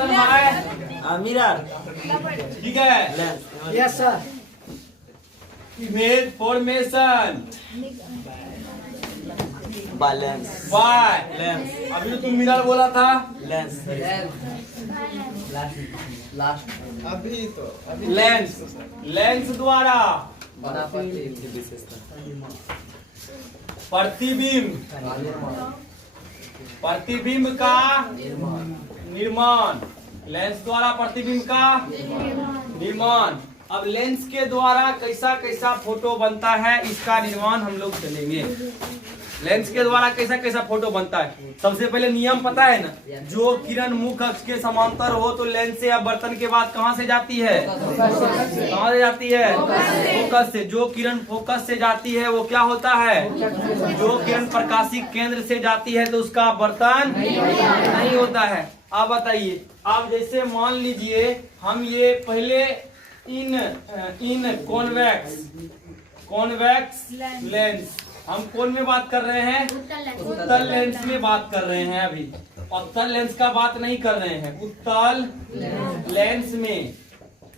Formation by mirror, ठीक है। Yes sir. Image formation balance by lens अभी जो तुम मिरर बोला था लेंस लास्ट अभी तो लेंस, लेंस द्वारा प्रतिबिंब, प्रतिबिंब का निर्माण, लेंस द्वारा प्रतिबिंब का निर्माण। अब लेंस के द्वारा कैसा कैसा फोटो बनता है इसका निर्माण हम लोग चलेंगे। लेंस के द्वारा कैसा कैसा फोटो बनता है, सबसे पहले नियम पता है ना, जो किरण मुख अक्ष के समांतर हो तो लेंस से अपवर्तन के बाद कहाँ से जाती है, कहाँ से जाती है, फोकस से। जो किरण फोकस से जाती है वो क्या होता है, जो किरण प्रकाशिक केंद्र से जाती है तो उसका अपवर्तन नहीं होता है। आप बताइए, आप जैसे मान लीजिए हम ये पहले इन कॉन्वेक्स लेंस, हम कौन में बात कर रहे हैं, उत्तल लेंस में बात कर रहे हैं। अभी उत्तल लेंस का बात नहीं कर रहे हैं, उत्तल लेंस में,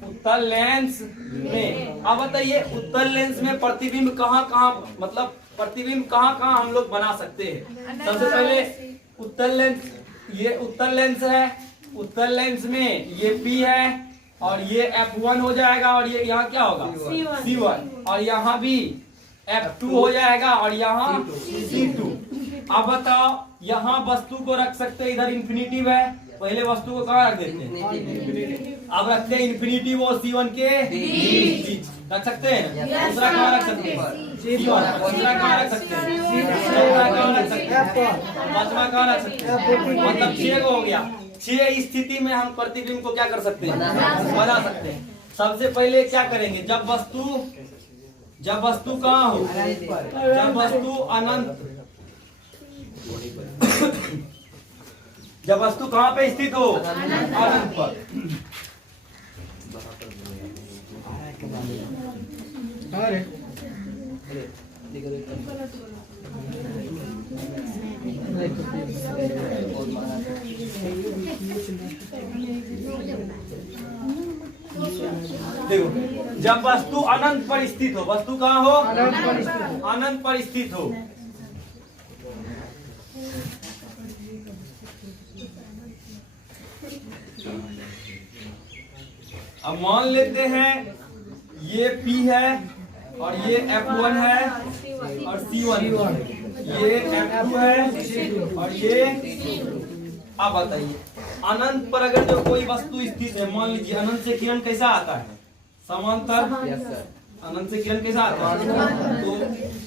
उत्तल लेंस में। अब बताइए उत्तल लेंस में प्रतिबिंब कहाँ कहाँ, मतलब प्रतिबिंब कहाँ कहाँ हम लोग बना सकते हैं। सबसे पहले उत्तल लेंस, ये उत्तल लेंस है, उत्तल लेंस में ये P है और ये F1 हो जाएगा और ये यहाँ क्या होगा C1 और यहाँ भी F2 हो जाएगा और यहाँ C2। अब बताओ यहाँ वस्तु को रख सकते हैं, इधर इन्फिनिटिव है, पहले वस्तु को कहाँ रख देते हैं, अब रखते हैं इन्फिनिटिव और C1 के बीच रख सकते हैं। दूसरा कहाँ रख सकते हैं, दूसरा कहाँ रख सकते हैं, चौथा कहाँ रख सकते हैं, पांचवा कहाँ रख सकते हैं, मतलब 6 हो गया। 6 स्थिति में हम प्रतिबिंब को क्या कर सकते हैं, बना सकते हैं। सबसे पहले क्या करेंगे, जब वस्तु कहाँ हो, जब वस्तु अनंत, जब वस्तु कहाँ पे स्थित हो, अनंत पर। देखो जब वस्तु अनंत पर स्थित हो, वस्तु कहाँ हो, अनंत पर स्थित हो। अब मान लेते हैं ये P है और ये F1 है और C1, ये F2 है और ये। अब बताइए अनंत पर अगर जो कोई वस्तु स्थित है, मान लीजिए अनंत से किरण कैसा आता है, समांतर। अनंत से किरण कैसा आता है, तो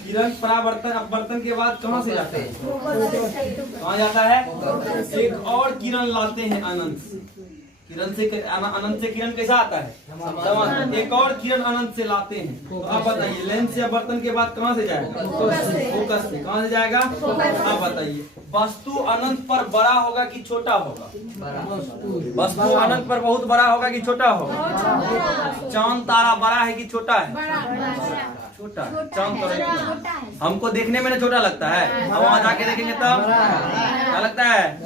किरण परावर्तन अपवर्तन के बाद कहाँ से जाता है, कहाँ जाता है, एक और किरण लाते हैं अनंत से। किरण से अनंत से किरण कैसा आता है, समांतर। एक और किरण अनंत से लाते हैं। तो आप बताइए लेंस से अपवर्तन के बाद कहाँ से जाएगा, फोकस से। कहाँ से जाएगा, आप बताइए वस्तु अनंत पर बड़ा होगा कि छोटा होगा, वस्तु अनंत पर बहुत बड़ा होगा कि छोटा होगा। चांद तारा बड़ा है कि छोटा है, छोटा। चांद तारा हमको देखने में ना छोटा लगता है, अब वहाँ जाके देखेंगे तब क्या लगता है,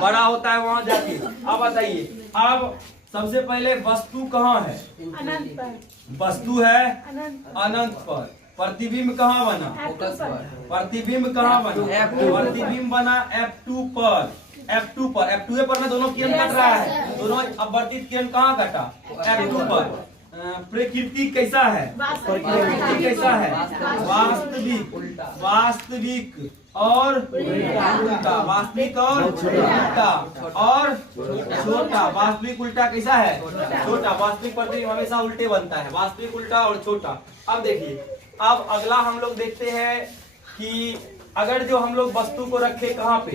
बड़ा होता है वहाँ जाके। अब बताइए, अब सबसे पहले वस्तु कहाँ है, अनंत पर, वस्तु है अनंत पर। प्रतिबिंब कहाँ बना, प्रतिबिंब कहाँ बना, प्रतिबिंब बना F2 पर, F2 पर, F2 पर ना दोनों किरण कट रहा है, दोनों अपवर्तित किरण कहाँ कटा, F2 पर। प्रकृति कैसा है, प्रकृति कैसा है, वास्तविक, वास्तविक और उल्टा, वास्तविक और उल्टा और छोटा। वास्तविक उल्टा कैसा है, छोटा। वास्तविक प्रतिबिंब हमेशा उल्टे बनता है, वास्तविक उल्टा और छोटा। अब देखिए, अब अगला हम लोग देखते हैं कि अगर जो हम लोग वस्तु को रखे कहाँ पे,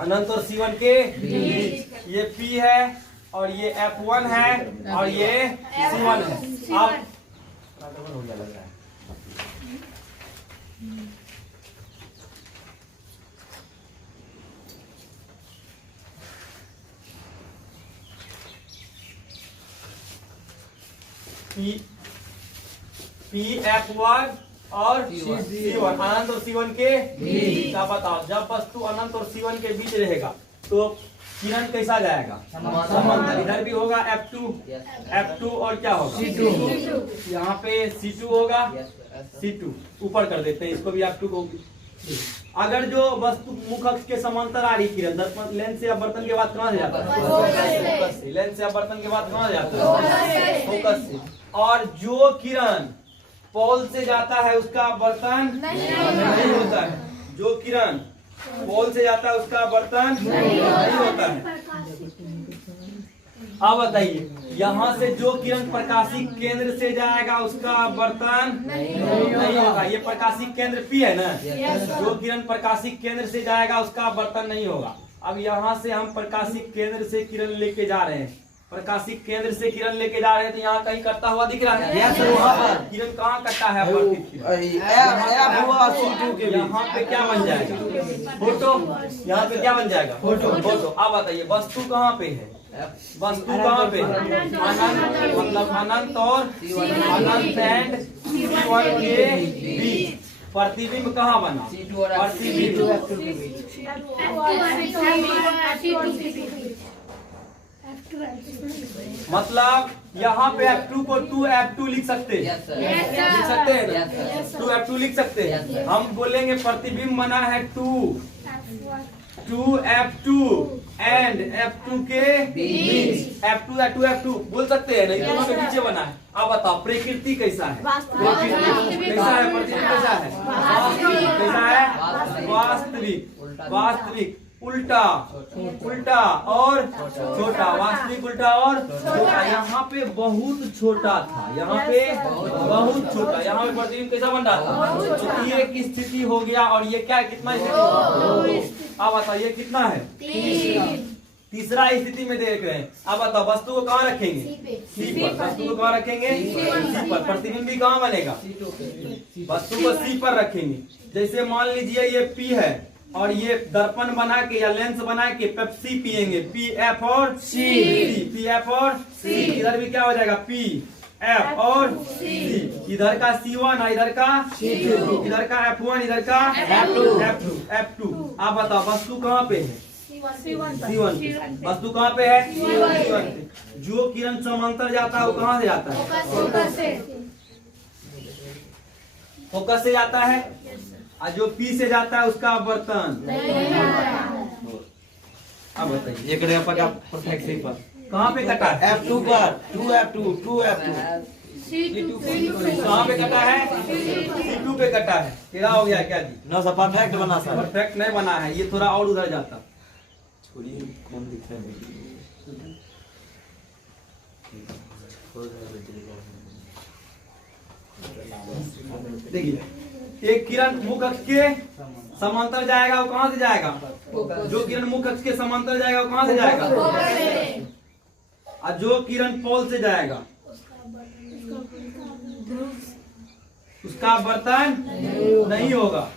अनंत और C1 के बीच। ये P है और ये F1 है और ये C1 है। आप P F1 और C1, अनंत और C1 के बीच। क्या बताओ, जब वस्तु अनंत और C1 के बीच रहेगा तो किरण कैसा जाएगा? समांतर। इधर भी होगा F2 और क्या होगा? C2। यहाँ पे C2 होगा, C2 ऊपर कर देते हैं इसको भी, F2 को। अगर जो वस्तु मुख अक्ष के समांतर आ रही किरण, दर्पण लेंस से अपवर्तन के बाद कहाँ से जाता है? फोकस से। लेंस से अपवर्तन के बाद कहाँ से जाता है? फोकस से। और जो किरण पोल से जाता है उसका अपवर्तन नहीं होता है। जो किरण पोल से जाता है उसका अपवर्तन नहीं होता है। अब बताइए, यहाँ से जो किरण प्रकाशिक केंद्र से जाएगा उसका अपवर्तन नहीं होगा। ये प्रकाशिक केंद्र P है ना? जो किरण प्रकाशिक केंद्र से जाएगा उसका अपवर्तन नहीं होगा। अब यहाँ से हम प्रकाशिक केंद्र से किरण लेके जा रहे हैं, प्रकाशिक केंद्र से किरण लेके जा रहे हैं, तो यहाँ कहीं कटता हुआ दिख रहा है? किरण कहाँ कटता है? यहाँ पे क्या बन जाएगा? फोटो। यहाँ पे क्या बन जाएगा? फोटो। अब बताइए, वस्तु कहाँ पे है? वस्तु कहाँ पे है? अनंत, मतलब अनंत और अनंत एंड C1 के बीच। प्रतिबिंब कहाँ बना? प्रतिबिंब मतलब यहाँ पे F2 को 2F2 लिख सकते हैं, लिख सकते हैं ना? 2F2 लिख सकते हैं। हम बोलेंगे प्रतिबिंब बना है 2F2 एंड F2 के बीच। F2 बोल सकते हैं ना? दोनों के पीछे बना है। अब बताओ प्रकृति कैसा है? कैसा है? प्रतिबिंब कैसा है? कैसा है? वास्तविक, उल्टा और छोटा, वास्तविक उल्टा और छोटा। यहाँ पे बहुत छोटा था, यहाँ पे बहुत छोटा। यहाँ पे प्रतिबिंब कैसा बन रहा था? तो ये एक स्थिति हो गया। और ये क्या, कितना स्थिति होगा? अब बताओ ये कितना है? तीसरा स्थिति में देख रहे हैं। अब बताओ वस्तु को कहाँ रखेंगे? C पर। वस्तु को कहाँ रखेंगे? C पर। प्रतिबिंब भी कहाँ बनेगा? वस्तु को C पर रखेंगे। जैसे मान लीजिए ये P है और ये दर्पण बना के या लेंस बना के पेप्सी पियेंगे, PF और C। PF और C। इधर भी क्या हो जाएगा? PF और C। इधर का C1 और इधर का C2, इधर का F1 इधर का F2। आप बताओ वस्तु कहाँ पे है? C1। वस्तु कहाँ पे है? C1। जो किरण समांतर जाता है वो कहाँ से जाता है? फोकस से जाता है। और जो P से जाता है उसका अपवर्तन। अब बताइए ये करेगा पर परफेक्ट सही पर कहाँ पे कटा है? F2 पर। 2F2 कहाँ पे कटा है? C2 पे कटा है। क्या हो गया क्या जी? ना सर परफेक्ट बना सर। परफेक्ट नहीं बना है, ये थोड़ा और उधर जाता। कौन दिख रहा है? देखिए, एक किरण मुख अक्ष के समांतर जाएगा वो कहाँ से जाएगा? जो किरण मुख अक्ष के समांतर जाएगा वो कहाँ से जाएगा? और जो किरण पोल से जाएगा उसका अपवर्तन नहीं होगा।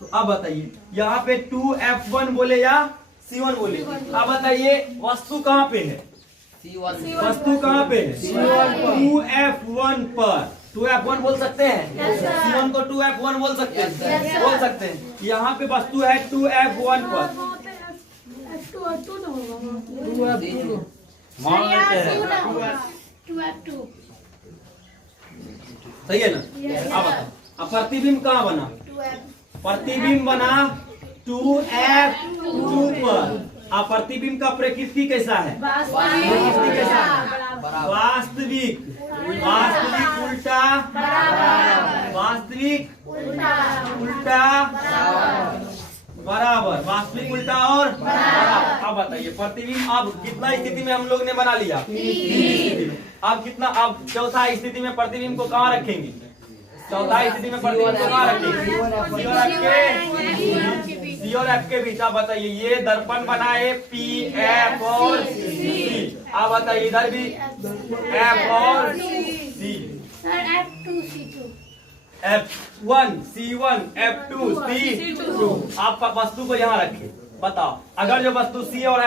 तो अब बताइए यहाँ पे 2F1 बोले या C1 बोले? अब बताइए वस्तु कहाँ पे है? वस्तु कहाँ पे है? 2F1 पर। 2F1 बोल सकते हैं? C1 को 2F1 बोल सकते हैं? बोल सकते हैं। यहाँ पे वस्तु है 2F1 पर। मान लेते हैं। सही है ना? अब प्रतिबिंब कहाँ बना? प्रतिबिंब बना 2F2 पर। अब प्रतिबिंब का प्रकृति कैसा है? प्रकृति कैसा है? वास्तविक उल्टा, वास्तविक उल्टा बराबर, वास्तविक उल्टा और बराबर। अब बताइए प्रतिबिंब अब कितना स्थिति में हम लोग ने बना लिया? अब कितना? अब चौथा स्थिति में प्रतिबिंब को कहाँ रखेंगे? चौथा स्थिति में प्रतिबिंब को कहाँ रखेंगे? C और F के बीच। आप बताइए ये दर्पण बनाए PF और C। आप बताइए इधर भी F और C। F1 C1 F2 C2। आप वस्तु को यहाँ रखें। बताओ अगर जो वस्तु C1 और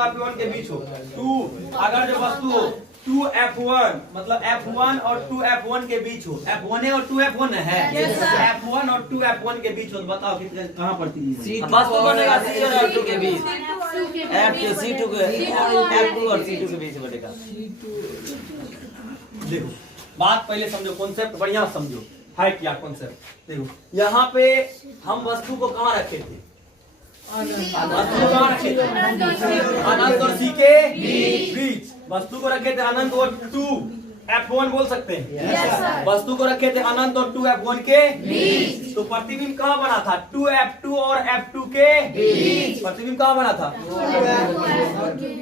F1 के बीच हो, 2 अगर जो वस्तु हो 2F1 मतलब F1 और 2F1 के बीच हो। F1 और 2F1 है। F1 और 2F1 के बीच हो तो बताओ कितने कहाँ पड़ती है? वस्तु बनेगा C और F2 के बीच। C2 के F2 और C2 के बीच बनेगा। देखो बात पहले समझो, कॉन्सेप्ट बढ़िया समझो है क्या कॉन्सेप्ट। देखो यहाँ पे हम वस्तु को कहाँ रखे थे? वस्तु को कहाँ रखे थे? अनंत और सी के बीच। वस्तु को रखे थे अनंत और 2F1 बोल सकते हैं। वस्तु को रखे थे अनंत और 2F1 के बीच। तो प्रतिबिंब कहाँ बना था? 2F2 और F2 के बीच। प्रतिबिंब कहाँ बना था?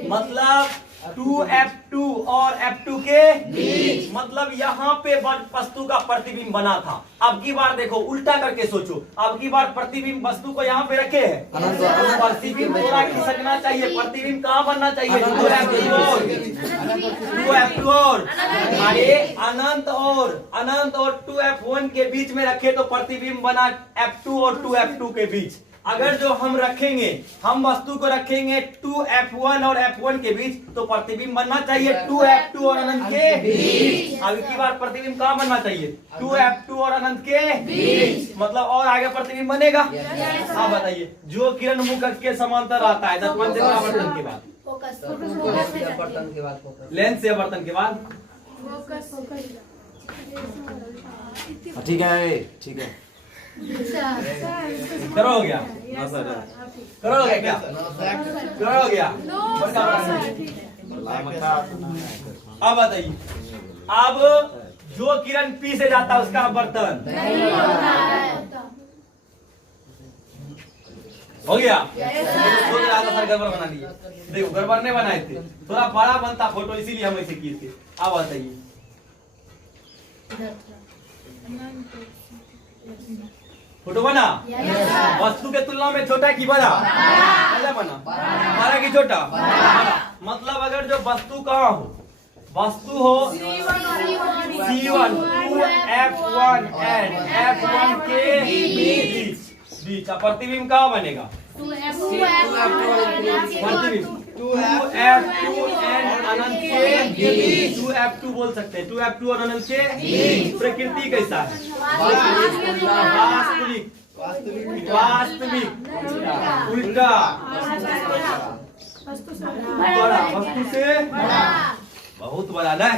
मतलब 2F2 और F2 के बीच। मतलब यहाँ पे वस्तु का प्रतिबिंब बना था। अब की बार देखो उल्टा करके सोचो, अब की बार प्रतिबिंब वस्तु को यहाँ पे रखे हैं, प्रतिबिंब थोड़ा खिसकना चाहिए। प्रतिबिंब कहाँ बनना चाहिए? 2F2 और अरे अनंत और 2F1 के बीच में रखे तो प्रतिबिंब बना F2 और 2F2 के बीच। अगर जो हम रखेंगे, हम वस्तु को रखेंगे 2F1 और F1 के बीच तो प्रतिबिंब बनना चाहिए 2F2 और अनंत के बीच। अब की बार प्रतिबिंब कहाँ बनना चाहिए? 2F2 और अनंत के बीच। मतलब और आगे प्रतिबिंब बनेगा। आप बताइए, जो किरण मुख के समांतर आता है दर्पण से परावर्तन के बाद, लेंस से अपवर्तन के बाद, ठीक है ठीक है। करो हो गया? करो हो गया क्या? करो हो गया? अब बताइए, अब जो किरण P से जाता है उसका अपवर्तन हो गया। सर गड़बड़ बना लिए। देखो गड़बड़ नहीं बनाए थे, थोड़ा बड़ा बनता फोटो इसीलिए हम ऐसे किए थे। अब बताइए, फोटो बना? वस्तु के तुलना में छोटा की बड़ा? बड़ा बना। बड़ा की छोटा? मतलब अगर जो वस्तु कहाँ हो, वस्तु हो C1 2F1 एंड F1 के बीच प्रतिबिंब कहाँ बनेगा? प्रतिबिंब 2F2 एंड अनंत के बीच। 2F2 बोल सकते हैं, 2F2 और अनंत के बीच। प्रकृति कैसा है? वास्तविक उल्टा बड़ा, वस्तु से बहुत बड़ा ना,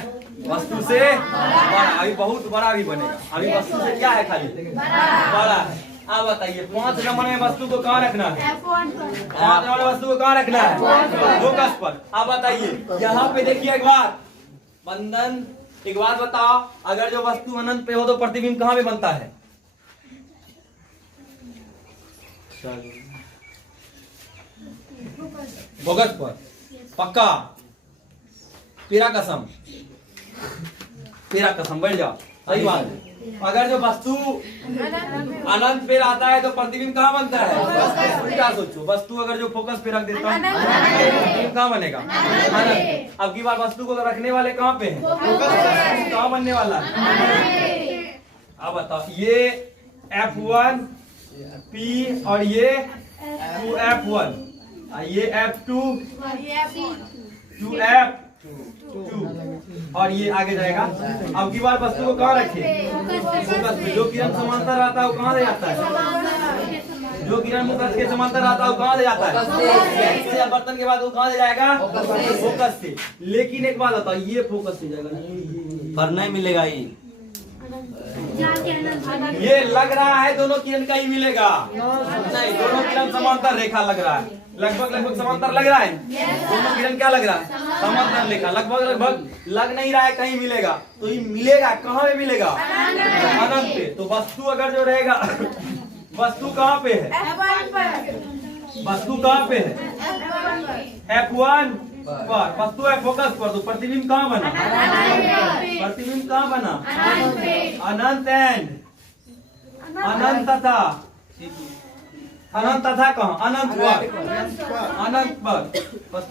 वस्तु से बड़ा। अभी बहुत बड़ा भी बनेगा। अभी वस्तु से क्या है? खाली बड़ा है। अब बताइए 5 नंबर में वस्तु को कहाँ रखना है? 5 नंबर में वस्तु को कहाँ रखना है? फोकस पर। अब बताइए यहाँ पे देखिए एक बार बंधन, एक बात बताओ, अगर जो वस्तु अनंत पे हो तो प्रतिबिंब कहाँ पे बनता है? फोकस पर। पक्का? पीरा कसम बैठ जाओ। सही बात है। अगर जो वस्तु अनंत पे आता है तो प्रतिबिंब कहाँ बनता है? उल्टा सोचो, वस्तु अगर जो फोकस पे रख देता हूँ प्रतिबिंब कहाँ बनेगा? अनंत। अब की बार वस्तु को रखने वाले कहाँ पे हैं? कहाँ बनने वाला है? अब बताओ, ये F1 P और ये 2F1, ये F2 2F2 और ये आगे जाएगा। अब की बार वस्तु को कहाँ रखे? फोकस पे। जो किरण समांतर आता है वो कहाँ ले जाता है? जो किरण फोकस के समांतर आता है वो कहाँ ले जाता है? अपवर्तन के बाद वो कहाँ ले जाएगा? फोकस से। लेकिन एक बात बताओ, ये फोकस से जाएगा पर नहीं मिलेगा ये लग रहा है दोनों किरण का ही मिलेगा। नहीं, दोनों किरण समांतर रेखा लग रहा है, लगभग समांतर लग रहा है। दोनों किरण क्या लग रहा है? समांतर रेखा। लगभग लग नहीं रहा है कहीं मिलेगा, तो ये मिलेगा कहाँ पे? मिलेगा अनंत पे। तो वस्तु अगर जो रहेगा, वस्तु कहाँ पे है? वस्तु कहाँ पे है? F1 पर। वस्तु है फोकस पर, तो प्रतिबिंब कहाँ बना? प्रतिबिंब कहाँ बना? अनंत एंड अनंत तथा कहाँ? अनंत पर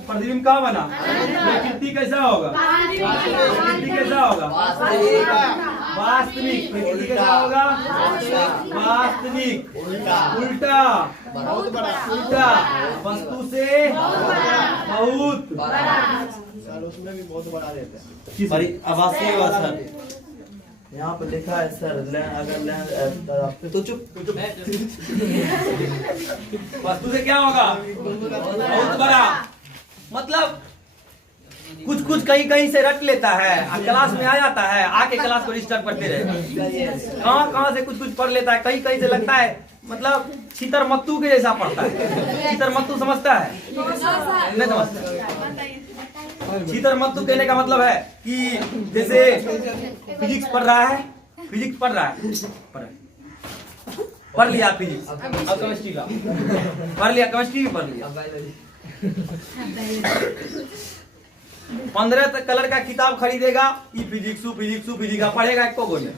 प्रतिबिंब कहाँ बना? प्रकृति कैसा होगा? प्रकृति कैसा होगा? वास्तविक। प्रकृति कैसा होगा? वास्तविक उल्टा उल्टा, वस्तु से बहुत सर उसमें भी बहुत बड़ा देते हैं। आवासीय हुआ सर। यहाँ पर लिखा है सर अगर तो चुप वस्तु से क्या होगा? बहुत बड़ा। मतलब कुछ कुछ कहीं कहीं से रट लेता है, क्लास में आ जाता है, आके क्लास को डिस्टर्ब करते रहे। कहाँ से कुछ कुछ पढ़ लेता है, कहीं कहीं से लगता है मतलब छीतर मत्तू के जैसा पढ़ता है। छीतर मत्तू समझता है? नहीं समझता। छीतर मत्तू कहने का मतलब है कि जैसे फिजिक्स पढ़ रहा है, पढ़ लिया फिजिक्स, अब केमिस्ट्री का पढ़ लिया, केमिस्ट्री भी पढ़ लिया। 15 कलर का किताब खरीदेगा, ये फिजिक्स पढ़ेगा एको गो में।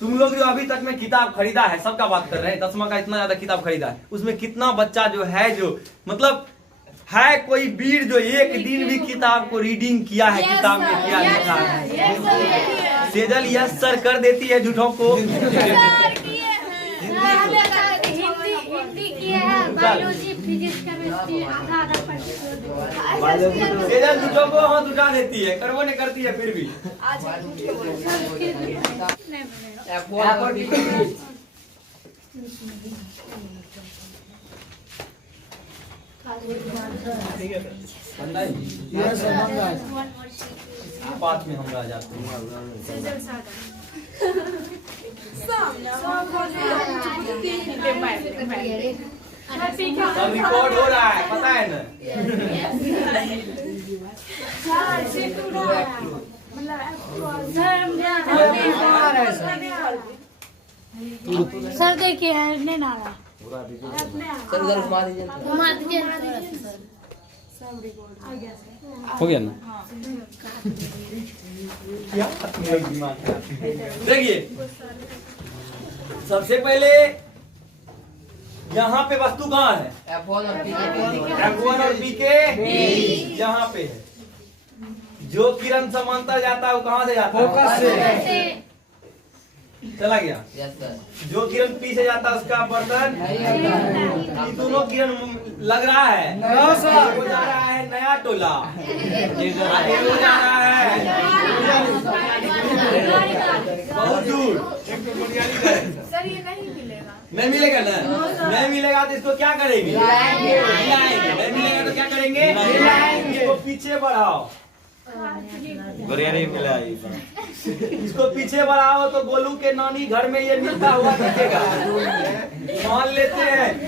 तुम लोग जो अभी तक में किताब खरीदा है, सबका बात कर रहे हैं, 10वां का इतना ज्यादा किताब खरीदा है, उसमें कितना बच्चा जो है जो मतलब है कोई वीर जो एक दिन भी किताब को रीडिंग किया है, किताब में क्या लिखा है? सेजल यस सर कर देती है झूठों को। सेजल झूठों को हाथ उठा देती है, करवो नहीं करती है फिर भी। बात में हम रह जाते हैं। सब रिकॉर्ड हो रहा है, पता है ना? सर देखिए नहीं ना रहा। सर इधर घुमा दीजिए। हो गया ना? देखिए सबसे पहले यहाँ पे वस्तु कहाँ है? F1 और P के यहाँ पे है। जो किरण समांतर जाता है वो कहाँ से जाता है? फोकस से चला गया। Yes sir. जो किरण P से जाता है उसका अपवर्तन ये दोनों किरण लग रहा है। हो जा रहा है नया टोला, आगे हो जा रहा है बहुत दूर। सर ये नहीं मिलेगा। नहीं मिलेगा ना? नहीं मिलेगा तो इसको क्या करेंगे? मिलाएंगे। नहीं मिलेगा तो क्या करेंगे? मिलाएंगे। इसको पीछे बढ़ाओ, इसको पीछे बढ़ाओ तो गोलू के नानी घर में ये मिलता हुआ दिखेगा। मान लेते हैं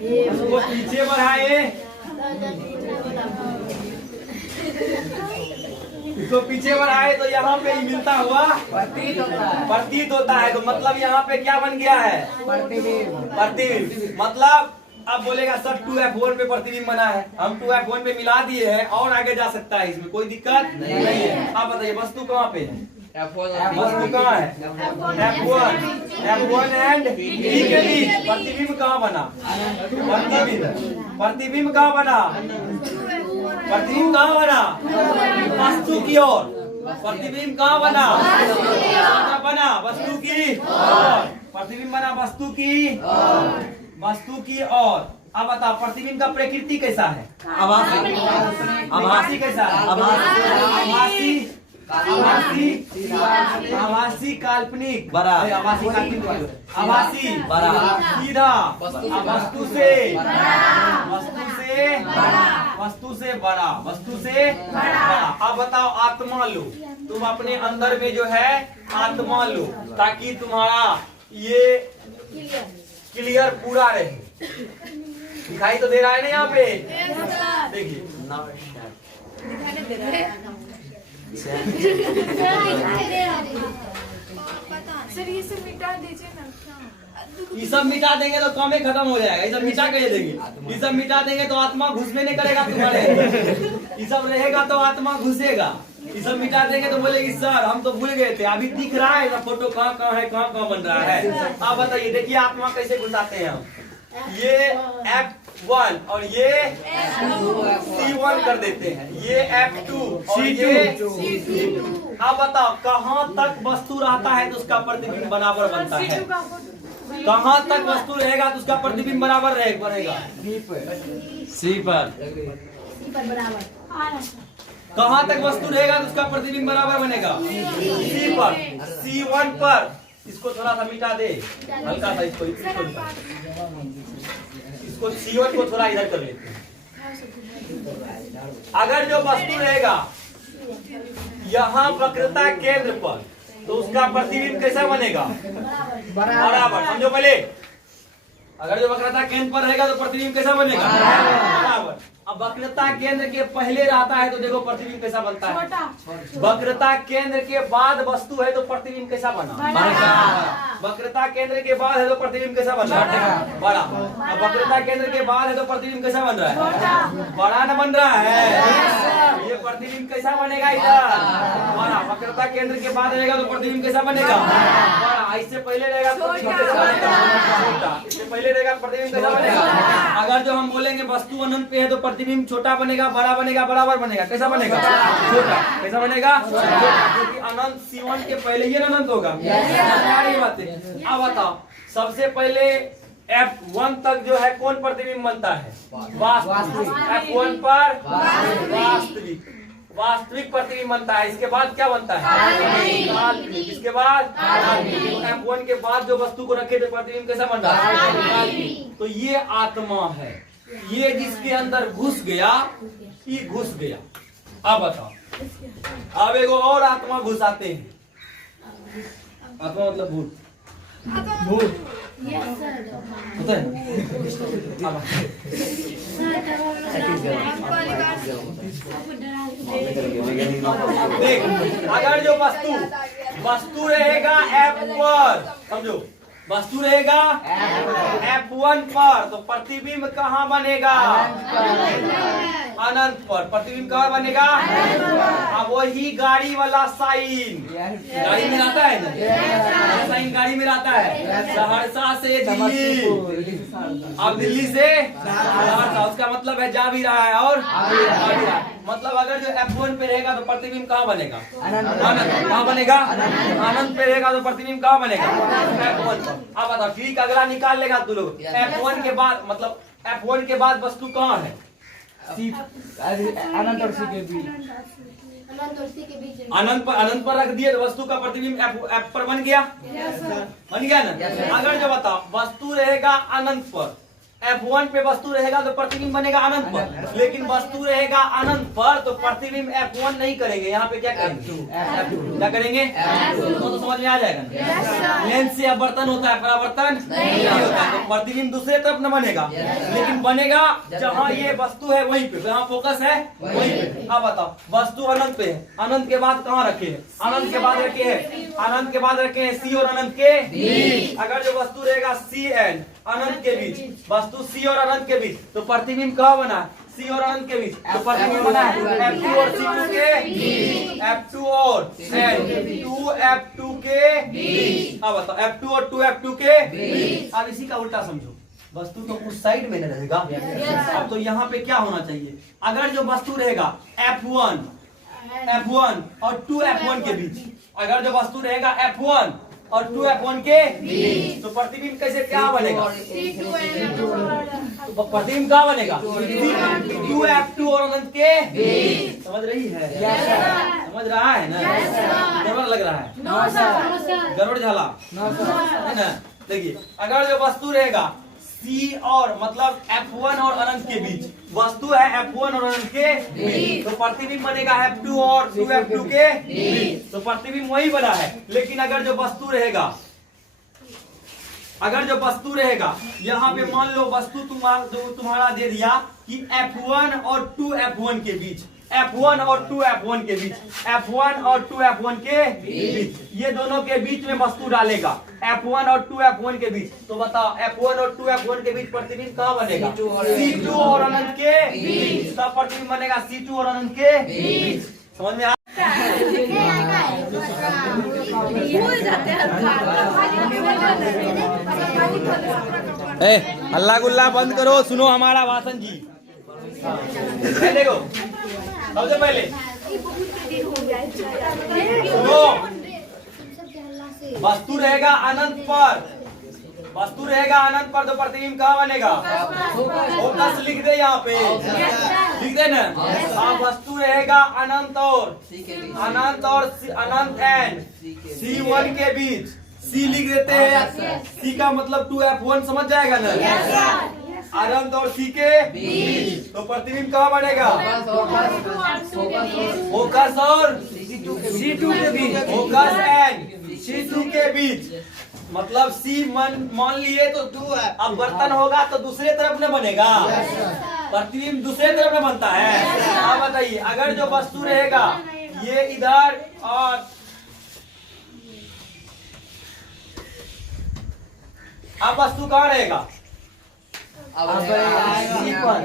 इसको पीछे बढ़ाए, इसको पीछे बढ़ाए तो यहाँ पे ही मिलता हुआ प्रतीत होता है। तो मतलब यहाँ पे क्या बन गया है? प्रतिबिंब। मतलब अब बोलेगा सर 2F1 पे प्रतिबिंब बना है, हम 2F1 पे मिला दिए हैं और आगे जा सकता है, इसमें कोई दिक्कत नहीं है। आप बताइए वस्तु कहाँ पे है? वस्तु कहाँ है? F1 एंड P के बीच प्रतिबिंब कहाँ बना? प्रतिबिंब कहाँ बना? प्रतिबिंब कहाँ बना? वस्तु की ओर। प्रतिबिंब कहाँ बना? वस्तु की ओर। प्रतिबिंब बना वस्तु की ओर। अब बताओ प्रतिबिंब का प्रकृति कैसा है? आभासी कैसा है? आभासी काल्पनिक आभासी सीधा वस्तु से बड़ा। अब बताओ आत्मा लो, तुम अपने अंदर में जो है आत्मा लो ताकि तुम्हारा ये क्लियर पूरा रहे। दिखाई तो दे रहा है ना यहाँ पे? देखिए सर ये सब मिटा दीजिए ना। ये सब मिटा देंगे तो काम ही खत्म हो जाएगा। ये सब मिटा के देंगे, ये सब मिटा देंगे तो आत्मा घुसने नहीं करेगा तुम्हारे। ये सब रहेगा तो आत्मा घुसेगा। ये सब मिटा देंगे तो बोलेगी सर हम तो भूल गए थे, अभी दिख रहा है ना फोटो कहाँ कहाँ है, कहाँ कहाँ बन रहा है। आप बताइए, देखिए आत्मा कैसे घुसाते हैं हम। ये F1 और ये C1 कर देते हैं, ये F2 और ये C2। अब बताओ कहाँ तक वस्तु रहता है तो उसका प्रतिबिंब बराबर बनता है? कहाँ तक वस्तु रहेगा तो उसका प्रतिबिंब बराबर बनेगा? C पर। कहाँ तक वस्तु रहेगा तो उसका प्रतिबिंब बराबर बनेगा सी पर, C1 पर। इसको थोड़ा सा मिटा दे, हल्का सा इसको C1 को थोड़ा इधर कर लेते हैं। अगर जो वस्तु रहेगा यहाँ वक्रता केंद्र पर तो उसका प्रतिबिंब कैसा बनेगा बराबर। समझो पहले, अगर जो वक्रता केंद्र पर रहेगा तो प्रतिबिंब कैसा बनेगा बराबर। अब वक्रता केंद्र के पहले रहता है तो देखो प्रतिबिंब कैसा बनता है। वक्रता केंद्र के बाद वस्तु है तो प्रतिबिंब कैसा बना वक्रता केंद्र के बाद है तो प्रतिबिंब कैसा बन रहा है बड़ा। अब वक्रता केंद्र के बाद है तो प्रतिबिंब कैसा बन रहा है बड़ा न बन रहा है। ये प्रतिबिंब कैसा बनेगा इधर बड़ा। वक्रता केंद्र के बाद रहेगा तो प्रतिबिंब कैसा बनेगा बड़ा। इससे पहले रहेगा तो प्रतिबिंब कैसा बनेगा छोटा। इससे पहले रहेगा प्रतिबिंब कैसा बनेगा। अगर जो हम बोलेंगे वस्तु अनंत पे है तो प्रतिबिंब छोटा बनेगा बड़ा बनेगा बराबर बनेगा। कैसा बनेगा छोटा। कैसा बनेगा छोटा, क्योंकि अनंत C1 के पहले ही अनंत होगा। सारी बातें अब बताओ, सबसे पहले F1 तक जो है कौन प्रतिबिंब बनता है वास्तविक। F1 पर वास्तविक प्रतिबिंब बनता है। इसके बाद क्या बनता है काल्पनिक। इसके बाद F1 के बाद जो वस्तु को रखे तो प्रतिबिंब कैसा बन रहा है काल्पनिक। तो ये आत्मा है, ये जिसके अंदर घुस गया ये घुस गया। अब बताओ, अब एगो और आत्मा घुसाते हैं। आत्मा मतलब भूत, भूत होता है ना। देख, अगर जो वस्तु रहेगा F1, समझो वस्तु रहेगा F1 पर तो प्रतिबिंब कहाँ बनेगा अनंत पर। प्रतिबिंब कहाँ बनेगा अब वही गाड़ी वाला साइन गाड़ी में आता है ना, साइन गाड़ी में आता है सहरसा से दिल्ली। अब दिल्ली से सहरसा, उसका मतलब है जा भी रहा है और आ भी रहा है। मतलब अगर जो F1 पे रहेगा तो प्रतिबिंब कहाँ बनेगा अनंत। कहाँ बनेगा अनंत पे रहेगा तो प्रतिबिंब कहाँ बनेगा F1 पर। अब बताओ, ठीक अगला निकाल लेगा तू लोग। F1 के बाद मतलब F1 के बाद वस्तु कहाँ है अनंत और सी के बीच। अनंत पर रख दिए तो वस्तु का प्रतिबिंब F पर बन गया ना। अगर जो बताओ वस्तु रहेगा अनंत पर, F1 पे वस्तु रहेगा तो प्रतिबिंब बनेगा अनंत पर, लेकिन वस्तु रहेगा अनंत पर तो प्रतिबिंब F1 नहीं करेंगे। यहाँ पे क्या करेंगे क्या करेंगे तो समझ में आ जाएगा। लेंस से अपवर्तन होता है परावर्तन नहीं होता है। तो प्रतिबिंब दूसरे तरफ न बनेगा, लेकिन बनेगा जहाँ ये वस्तु है वहीं पे, जहाँ फोकस है वहीं पे। अब बताओ, वस्तु अनंत पे है, अनंत के बाद कहाँ रखे है अनंत के बाद रखे है अनंत के बाद रखे हैं C और अनंत के बीच। अगर जो वस्तु रहेगा C एंड अनंत के बीच, वस्तु C और अनंत के बीच तो प्रतिबिंब कहाँ बना C और अनंत के बीच तो प्रतिबिंब बना है F2 और C2 के बीच। F2 और F2 के बीच। अब बताओ F2 और 2F2 के बीच। अब इसी का उल्टा समझो, वस्तु तो उस साइड में न रहेगा। अब तो यहाँ पे क्या होना चाहिए, अगर जो वस्तु रहेगा F1 और 2F1 के बीच, अगर जो वस्तु रहेगा F1 और 2F1 के बीच तो प्रतिबिंब कैसे क्या बनेगा तो प्रतिबिंब क्या बनेगा 2F2 और अनंत के बीच। समझ रही है समझ रहा है ना गड़बड़ लग रहा है गड़बड़ झाला है ना। देखिए, अगर जो वस्तु रहेगा C और मतलब F1 और अनंत के बीच, वस्तु है F1 और अनंत के बीच तो प्रतिबिंब बनेगा F2 और 2F2 के बीच। तो प्रतिबिंब वही बना है। लेकिन अगर जो वस्तु रहेगा यहाँ पे मान लो वस्तु तुम्हारा दे दिया कि F1 और 2F1 के बीच, F1 और 2F1 के बीच, F1 और 2F1 के बीच, ये दोनों के बीच में वस्तु डालेगा F1 और 2F1 के बीच। तो बताओ F1 और 2F1 के बीच प्रतिबिंब कहाँ बनेगा C2 और अनंत के बीच। तब प्रतिबिंब बनेगा C2 और अनंत के बीच। समझ में आ हल्ला गुल्ला बंद करो, सुनो हमारा भाषण जी। देखो, सबसे पहले सुनो, वस्तु रहेगा अनंत पर तो प्रतिबिंब कहाँ बनेगा फोकस लिख दे यहाँ पे लिख दे ना। अब वस्तु रहेगा अनंत और अनंत एंड C1 के बीच। C लिख देते हैं। C का मतलब 2F1 समझ जाएगा ना। अनंत और C के बीच तो प्रतिबिंब कहाँ बनेगा? फोकस और C2 के बीच। फोकस एंड C2 के बीच मतलब C मान लिए तो 2 है। अब बर्तन होगा तो दूसरे तरफ में बनेगा। प्रतिबिंब दूसरे तरफ में बनता है। अब बताइए अगर जो वस्तु रहेगा ये इधर और अब वस्तु कहाँ रहेगा? C पर।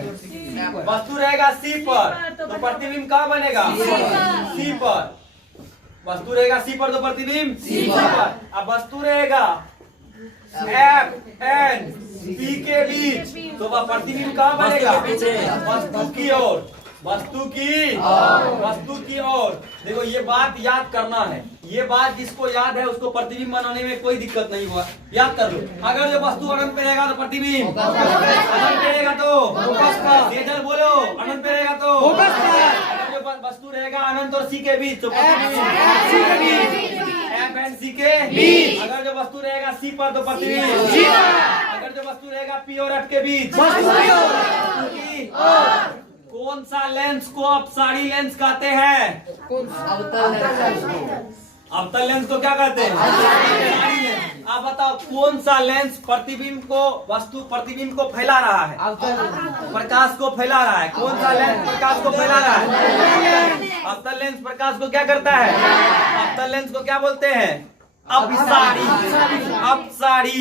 वस्तु रहेगा C पर तो प्रतिबिंब कहाँ बनेगा? C पर। वस्तु रहेगा C पर तो प्रतिबिंब C पर। अब वस्तु रहेगा F N P के बीच तो वह प्रतिबिंब कहाँ बनेगा? वस्तु की ओर। वस्तु की ओर। देखो ये बात याद करना है। ये बात जिसको याद है उसको प्रतिबिंब बनाने में कोई दिक्कत नहीं हुआ। याद कर लो। अगर जो वस्तु अनंत पे रहेगा तो प्रतिबिंब अनंत पे रहेगा तो तेजल बोलो अनंत पे रहेगा तो अगर जो वस्तु रहेगा अनंत और C के बीच तो F एंड C के बीच। अगर जो वस्तु रहेगा C पर तो प्रतिबिंब। अगर जो वस्तु रहेगा P और F के बीच कौन सा लेंस को अपसारी लेंस कहते हैं? अवतल लेंस को क्या कहते हैं? अपसारी लेंस। आप बताओ कौन सा लेंस प्रतिबिंब को फैला रहा है? प्रकाश को फैला रहा है। कौन सा लेंस प्रकाश को फैला रहा है? अवतल लेंस प्रकाश को क्या करता है? अवतल लेंस को क्या बोलते हैं? अपसारी।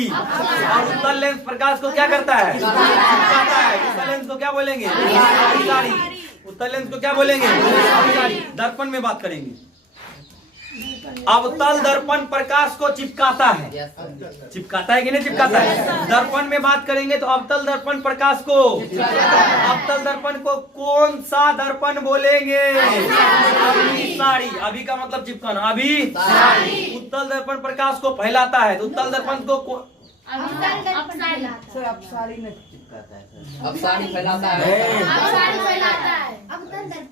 और उत्तल लेंस प्रकाश को क्या करता है? चिपकाता है। उत्तल लेंस को क्या बोलेंगे? अपसारी। उत्तल लेंस को क्या बोलेंगे? अपसारी। दर्पण में बात करेंगे। अवतल दर्पण प्रकाश को चिपकाता है। चिपकाता है कि नहीं चिपकाता है? दर्पण में बात करेंगे तो अवतल दर्पण प्रकाश को अवतल दर्पण को कौन सा दर्पण बोलेंगे? अभिसारी। अभी का मतलब चिपकाना। अभी उत्तल दर्पण प्रकाश को फैलाता है तो उत्तल दर्पण को अपसारी फैलाता है।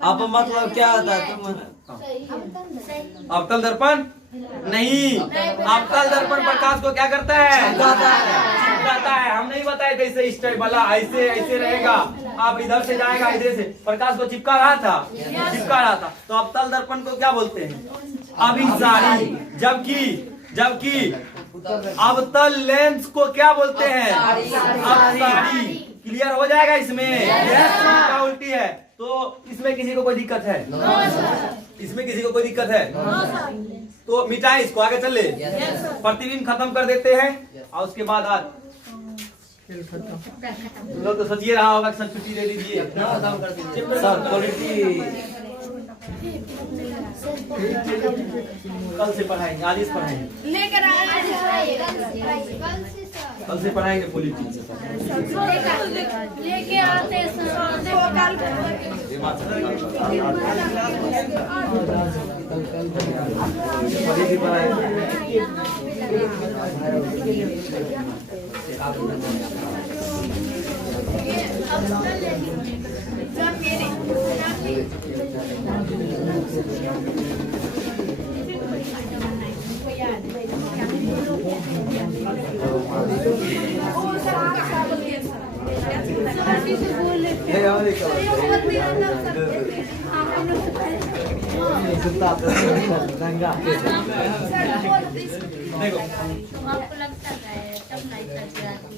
अब मतलब क्या होता है? अवतल दर्पण नहीं। अवतल दर्पण प्रकाश को क्या करता है? चिपकाता है। हम नहीं बताए थे इसे स्टेप वाला ऐसे रहेगा। आप इधर से जाएगा इधर से प्रकाश को चिपका रहा था तो अवतल दर्पण को क्या बोलते हैं? अभिसारी। जबकि अवतल लेंस को क्या बोलते हैं? अपसारी। क्लियर हो जाएगा इसमें? क्या उल्टी है तो इसमें किसी को कोई दिक्कत है? इसमें किसी को कोई दिक्कत है तो मिटाएं इसको, आगे चल ले। प्रतिबिंब खत्म कर देते हैं और उसके बाद आज लोग तो सोचिए रहा होगा सर छुट्टी दे दीजिए सर। क्वालिटी कल से पढ़ाएंगे, आज से पढ़ाएंगे, कल से पढ़ाएंगे क्वालिटी लेके आते देखो आपको लगता है तब नहीं थक जाती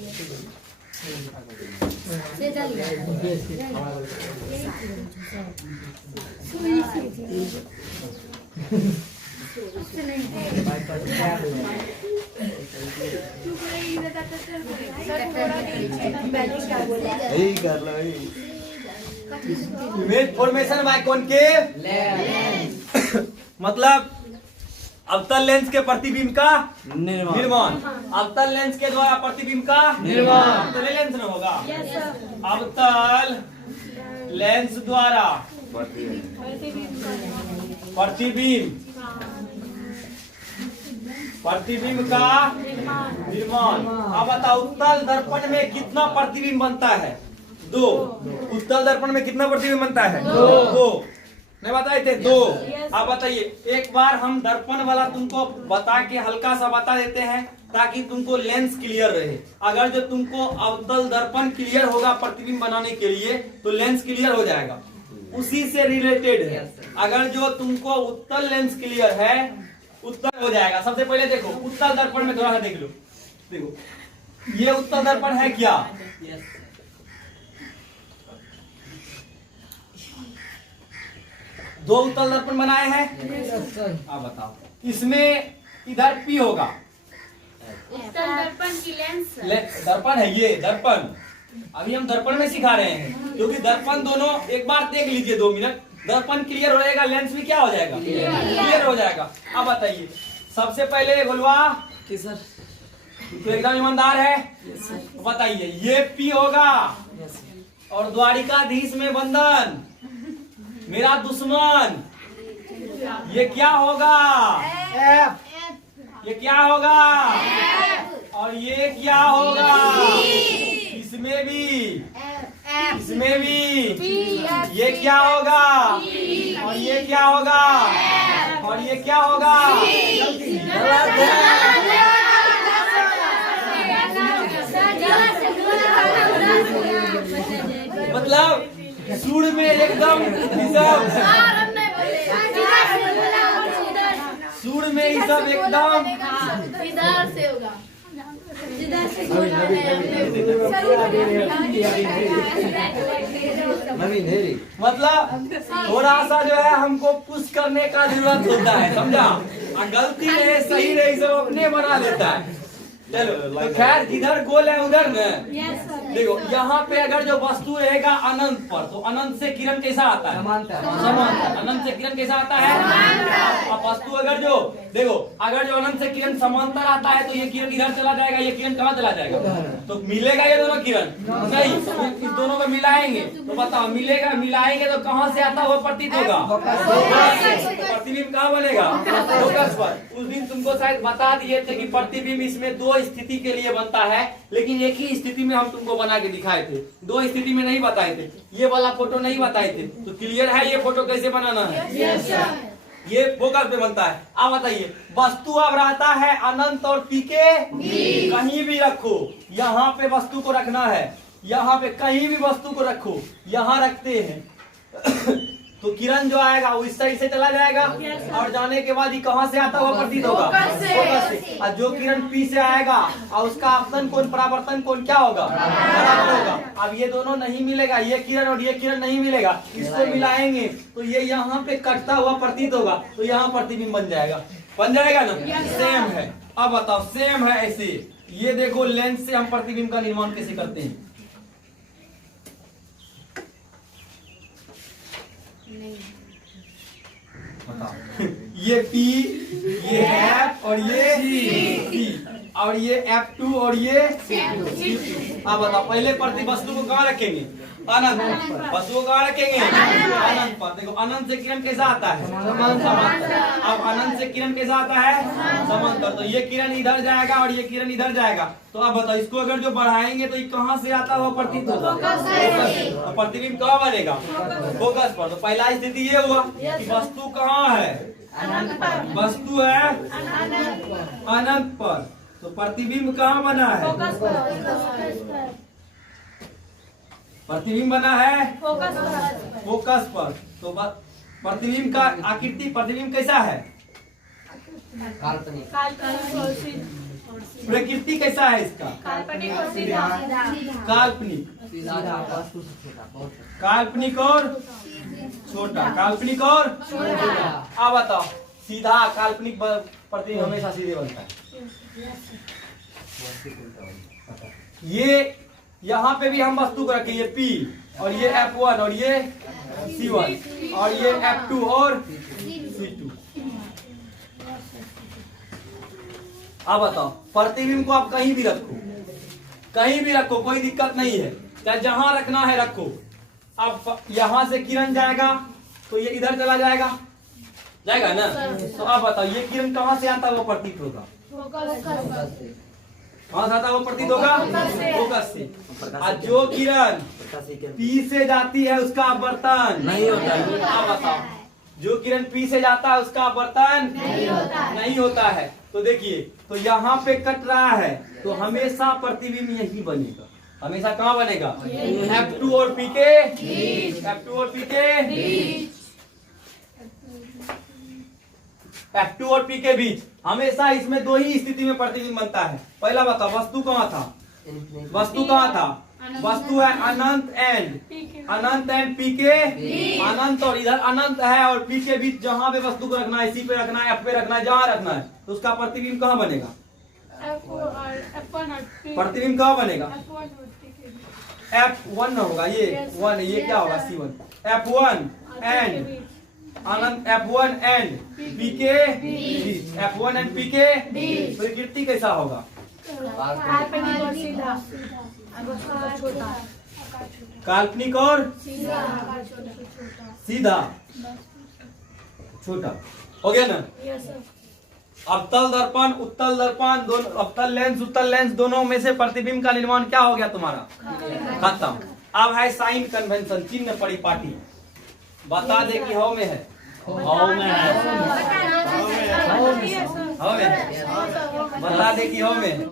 इमेज फॉर्मेशन बाय कॉनकेव मतलब अवतल लेंस के प्रतिबिंब का निर्माण। अवतल लेंस के द्वारा प्रतिबिंब का निर्माण। अवतल लेंस न होगा। अवतल लेंस द्वारा प्रतिबिंब का निर्माण। अब बताओ उत्तल दर्पण में कितना प्रतिबिंब बनता है? 2। उत्तल दर्पण में कितना प्रतिबिंब बनता है? 2। नहीं बताए थे? 2। आप बताइए, एक बार हम दर्पण वाला तुमको बता के हल्का सा बता देते हैं ताकि तुमको लेंस क्लियर रहे। अगर जो तुमको अवतल दर्पण क्लियर होगा प्रतिबिंब बनाने के लिए तो लेंस क्लियर हो जाएगा, उसी से रिलेटेड है। अगर जो तुमको उत्तल लेंस क्लियर है, उत्तल हो जाएगा। सबसे पहले देखो उत्तल दर्पण में थोड़ा सा देख लो। देखो ये उत्तल दर्पण है क्या? दो उत्तल दर्पण बनाए हैं। आप बताओ, इसमें इधर पी होगा, उत्तल दर्पण की लेंस दर्पण है ये दर्पण। अभी हम दर्पण में सिखा रहे हैं, क्योंकि दर्पण दोनों एक बार देख लीजिए 2 मिनट, दर्पण क्लियर हो जाएगा, लेंस भी क्या हो जाएगा? क्लियर हो जाएगा। अब बताइए, सबसे पहले बोलवा सर तो एकदम ईमानदार है, बताइए ये पी होगा और द्वारिकाधीश में बंधन मेरा दुश्मन, ये क्या होगा? ये क्या होगा? और ये क्या होगा? इसमें भी ये क्या होगा? और ये क्या होगा? और ये क्या होगा? मतलब सूर में एकदम सूर में ही सब एकदम इधर से होगा, इधर से मतलब थोड़ा सा जो है हमको पुश करने का जरूरत होता है, समझा? गलती रहे सही रहे सब अपने बना लेता है। चलो तो खैर, जिधर गोल है उधर न देखो, यहाँ पे अगर जो वस्तु रहेगा अनंत पर तो अनंत से किरण कैसा आता है? समांतर। अनंत से किरण कैसा आता है? अब वस्तु अगर जो देखो, अगर जो अनंत से किरण समांतर आता है तो ये किरण इधर चला जाएगा, ये किरण कहाँ चला जाएगा? तो मिलेगा ये दोनों किरण? नहीं। इस दोनों को मिलाएंगे तो बताओ, मिलेगा, मिलाएंगे तो कहाँ से आता हुआ प्रतीत होगा? प्रतिबिंब कहाँ बनेगा? फोकस पर। उस दिन तुमको शायद बता दिए थे कि प्रतिबिंब इसमें 2 स्थिति के लिए बनता है, लेकिन एक ही स्थिति में हम तुमको बना के दिखाए थे, 2 स्थिति में नहीं बताए थे। ये वाला फोटो नहीं बताए थे, तो क्लियर है ये फोटो कैसे बनाना है? ये फोकस पे बनता है। आप बताइए, वस्तु अब रहता है अनंत और पी के कहीं भी रखो, यहाँ पे वस्तु को रखना है, यहाँ पे कहीं भी वस्तु को रखो, यहाँ रखते हैं तो किरण जो आएगा वो इस साइड से चला जाएगा और जाने के बाद ही कहाँ से आता हुआ प्रतीत होगा? फोकस से। और जो किरण पी से आएगा और उसका आपतन कोण परावर्तन कोण क्या होगा? बराबर होगा। अब ये दोनों नहीं मिलेगा, ये किरण और ये किरण नहीं मिलेगा, इसको मिलाएंगे तो ये यहाँ पे कटता हुआ प्रतीत होगा, तो यहाँ प्रतिबिंब बन जाएगा। बन जाएगा ना? सेम है। अब बताओ, सेम है ऐसे। ये देखो, लेंस से हम प्रतिबिंब का निर्माण कैसे करते हैं। ये P, ये F और ये C और ये F2 और ये C2। अब बताओ, पहले प्रति वस्तु को कहाँ रखेंगे? अनंत। वस्तु को कहाँ रखेंगे? अनंत पर। देखो अनंत से किरण कैसा आता है? समांतर। अब अनंत से किरण कैसा आता है? समांतर। तो ये किरण इधर जाएगा और ये किरण इधर जाएगा, तो अब बताओ इसको अगर जो बढ़ाएंगे तो ये कहाँ से आता हुआ प्रतीत होगा? तो प्रतिबिंब कहाँ बनेगा? फोकस पर। तो पहला स्थिति ये हुआ कि वस्तु कहाँ है? वस्तु है अनंत पर, तो प्रतिबिंब कहाँ बना है? प्रतिबिंब बना है फोकस पर। तो प्रतिबिंब का आकृति, प्रतिबिंब कैसा है? प्रकृति कैसा है इसका? काल्पनिक। काल्पनिक और छोटा। काल्पनिक और छोटा। अब बताओ, सीधा काल्पनिक प्रतिबिंब हमेशा सीधे बनता है। ये यहाँ पे भी हम वस्तु को रखें, ये P और ये F1 और ये C1 और ये F2 और C2। अब बताओ, प्रतिबिंब को आप कहीं भी रखो, कहीं भी रखो, कोई दिक्कत नहीं है, चाहे जहां रखना है रखो। अब यहां से किरण जाएगा तो ये इधर चला जाएगा, ना? तो अब बताओ, ये किरण कहां से आता हुआ प्रतीत होगा? कौन सा था वो प्रतीत होगा? फोकस से। और जो किरण P से जाती है उसका अपवर्तन नहीं होता है। आप बताओ, जो किरण P से जाता है उसका अपवर्तन नहीं होता है। तो देखिए, तो यहाँ पे कट रहा है तो हमेशा प्रतिबिंब यही बनेगा। हमेशा कहाँ बनेगा? F2 और P के F2 और P के F2 और P के बीच हमेशा इसमें दो ही स्थिति में प्रतिबिंब बनता है। पहला बताओ, वस्तु कहाँ था? वस्तु कहाँ था? वस्तु है अनंत एंड P के अनंत, और इधर अनंत है और P के बीच जहां पे वस्तु को रखना है, C पे रखना है, F पे रखना है, जहां रखना है, तो उसका प्रतिबिंब कहाँ बनेगा? प्रतिबिंब कहाँ बनेगा? F1 होगा, ये 1, ये क्या होगा? C1। F1 and Anant, F1 and P के बीच, F1 एंड P के प्रकृति कैसा होगा? काल्पनिक और सीधा छोटा। हो गया ना? अवतल दर्पण, उत्तल दर्पण, दोनों अवतल लेंस उत्तल लेंस दोनों में से प्रतिबिंब का निर्माण क्या हो गया तुम्हारा? खत्म। अब है साइन कन्वेंशन, चिन्ह परिपाटी। बता दे कि हाउ में है। हाउ में है। हाउ में है। बता दे कि हाउ में है।